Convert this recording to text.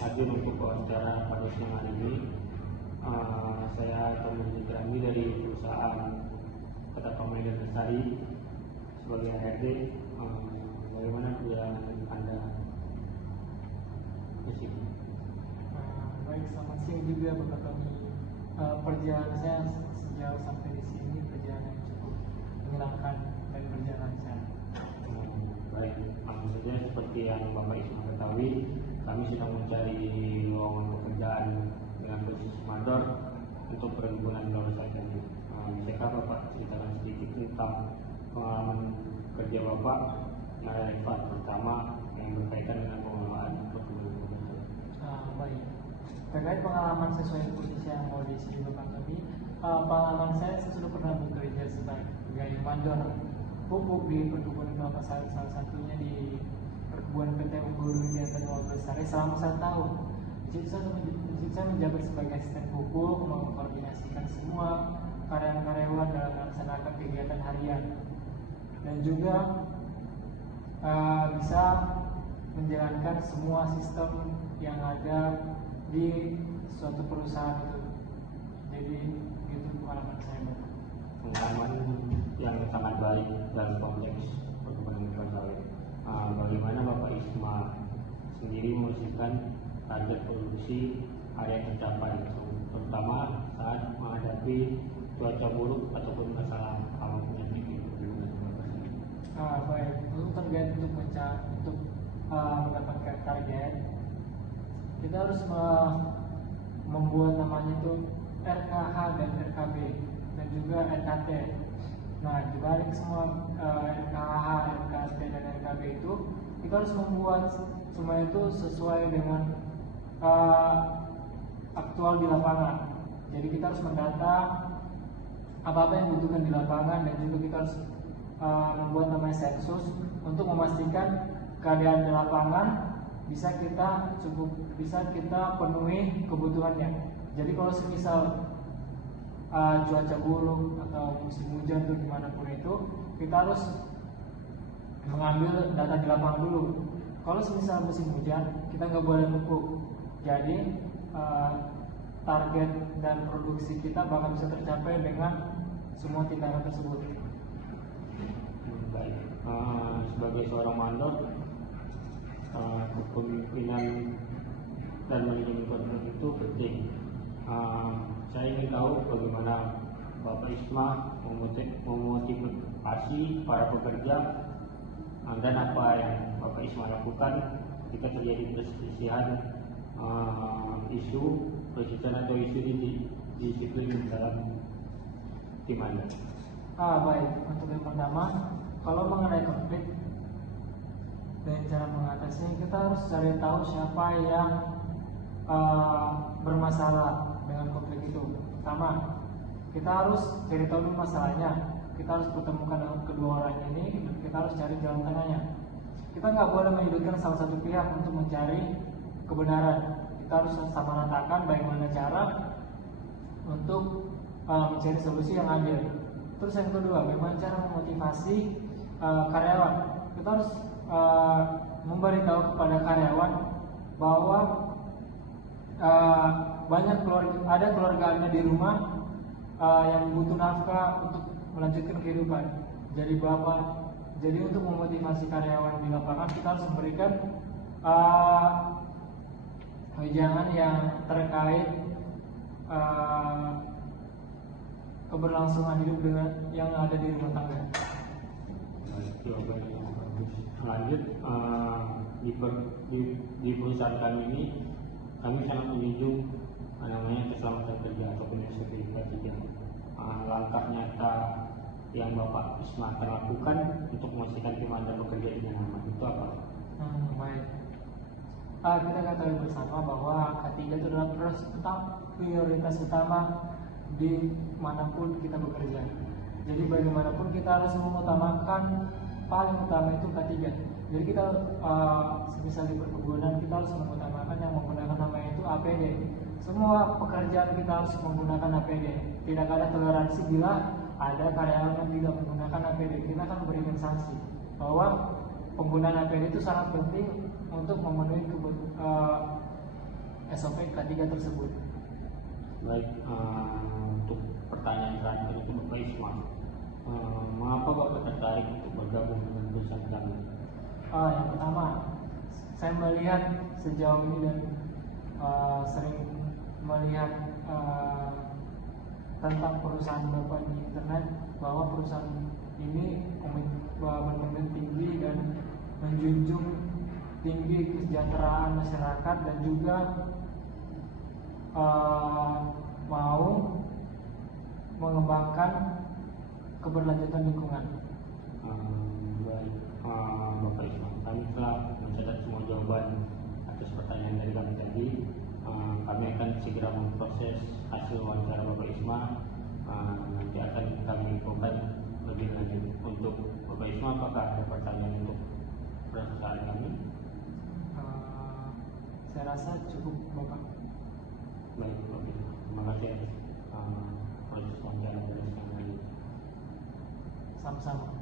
hadir untuk wawancara pada siang hari ini. Saya Tommy Rami dari perusahaan Petapa Medan Lestari sebagai HRD. Bagaimana perjalanan Anda di sini? Baik, selamat siang juga Bapak Tommy. Perjalanan saya sejauh sampai di sini perjalanan yang cukup menyenangkan dan berjalan lancar. Baik, langsung saja seperti yang Bapak Isma ketahui, kami sedang mencari lowongan pekerjaan dengan posisi mandor untuk perhimpunan lulusan ini. Bisakah Bapak ceritakan sedikit tentang pengalaman kerja Bapak yang relevan, pertama yang berkaitan dengan pengelolaan perkebunan pekerja? Baik, terkait pengalaman sesuai posisi yang mau diisi Bapak Tommy, pengalaman saya sudah pernah bekerja sebagai mandor pupuk di perkebunan kelapa sawit, salah satunya di perkebunan PT Unggul Widiantara Lestari selama 1 tahun. Di situ saya menjabat sebagai asisten pupuk, mengkoordinasikan semua karyawan-karyawan dalam melaksanakan kegiatan harian, dan juga bisa menjalankan semua sistem yang ada di suatu perusahaan itu. Jadi itu pengalaman saya. Pengalaman yang sangat baik dalam konteks perkebunan kelapa sawit. Bagaimana Bapak Isma sendiri memastikan target produksi area tercapai, terutama saat menghadapi cuaca buruk ataupun masalah alam penyakit di perkebunan kelapa sawit? Baik, untuk target untuk mendapatkan target, kita harus membuat namanya itu RKH dan RKB dan juga RKT. Nah, dibalik semua RKH, RKT dan RKB itu, kita harus membuat semua itu sesuai dengan aktual di lapangan. Jadi kita harus mendata apa-apa yang dibutuhkan di lapangan, dan juga kita harus membuat namanya sensus untuk memastikan keadaan di lapangan bisa kita penuhi kebutuhannya. Jadi kalau semisal cuaca buruk atau musim hujan tuh dimanapun itu, kita harus mengambil data di lapangan dulu. Kalau semisal musim hujan, kita nggak boleh pupuk. Jadi target dan produksi kita bakal bisa tercapai dengan semua tindakan tersebut. Baik, sebagai seorang mandor, kepemimpinan dan manajemen pekerjaan itu penting. Saya ingin tahu bagaimana Bapak Isma memotivasi para pekerja, dan apa yang Bapak Isma lakukan jika terjadi perselisihan isu atau isu di disiplin dalam tim Anda. Baik, untuk yang pertama, kalau mengenai konflik dan cara mengatasinya, kita harus cari tahu siapa yang bermasalah dengan konflik itu. Pertama, kita harus cari tahu dulu masalahnya. Kita harus pertemukan dengan kedua orang ini, dan kita harus cari jalan tengahnya. Kita nggak boleh menyudutkan salah satu pihak untuk mencari kebenaran. Kita harus sama ratakan bagaimana cara untuk mencari solusi yang adil. Terus yang kedua, bagaimana cara memotivasi karyawan. Kita harus memberitahu kepada karyawan bahwa ada keluarga Anda di rumah yang butuh nafkah untuk melanjutkan kehidupan. Jadi untuk memotivasi karyawan di lapangan, kita harus memberikan wejangan yang terkait keberlangsungan hidup dengan yang ada di rumah tangga. Lanjut, di perusahaan kami ini, kami sangat menjunjung namanya keselamatan kerja ataupun SOP 3. Langkah nyata yang Bapak Isma akan lakukan untuk memastikan tim Anda bekerja dengan aman itu apa? Baik. Kita ketahui bersama bahwa K3 itu adalah prioritas utama di manapun kita bekerja. Jadi bagaimanapun kita harus mengutamakan, paling utama itu K3. Jadi kita semisal di perkebunan, kita harus mengutamakan yang menggunakan namanya itu APD. Semua pekerjaan kita harus menggunakan APD. Tidak ada toleransi bila ada karyawan yang tidak menggunakan APD. Kita akan berikan sanksi bahwa penggunaan APD itu sangat penting untuk memenuhi SOP K3 tersebut. Baik, untuk pertanyaan terakhir itu Bapak Isma, mengapa Bapak tertarik untuk bergabung dengan perusahaan kami? Yang pertama, saya melihat sejauh ini dan sering melihat tentang perusahaan Bapak di internet, bahwa perusahaan ini berkomitmen tinggi dan menjunjung tinggi kesejahteraan masyarakat dan juga mau mengembangkan keberlanjutan lingkungan. Baik, Bapak Isma, kami telah mencatat semua jawaban atas pertanyaan dari kami tadi. Kami akan segera memproses hasil wawancara Bapak Isma. Nanti akan kami infokan lebih lanjut. Untuk Bapak Isma, apakah ada pertanyaan untuk perusahaan kami? Saya rasa cukup, Bapak. Baik, Bapak Isma, terima kasih atas proses wawancara dari kami. Sama-sama.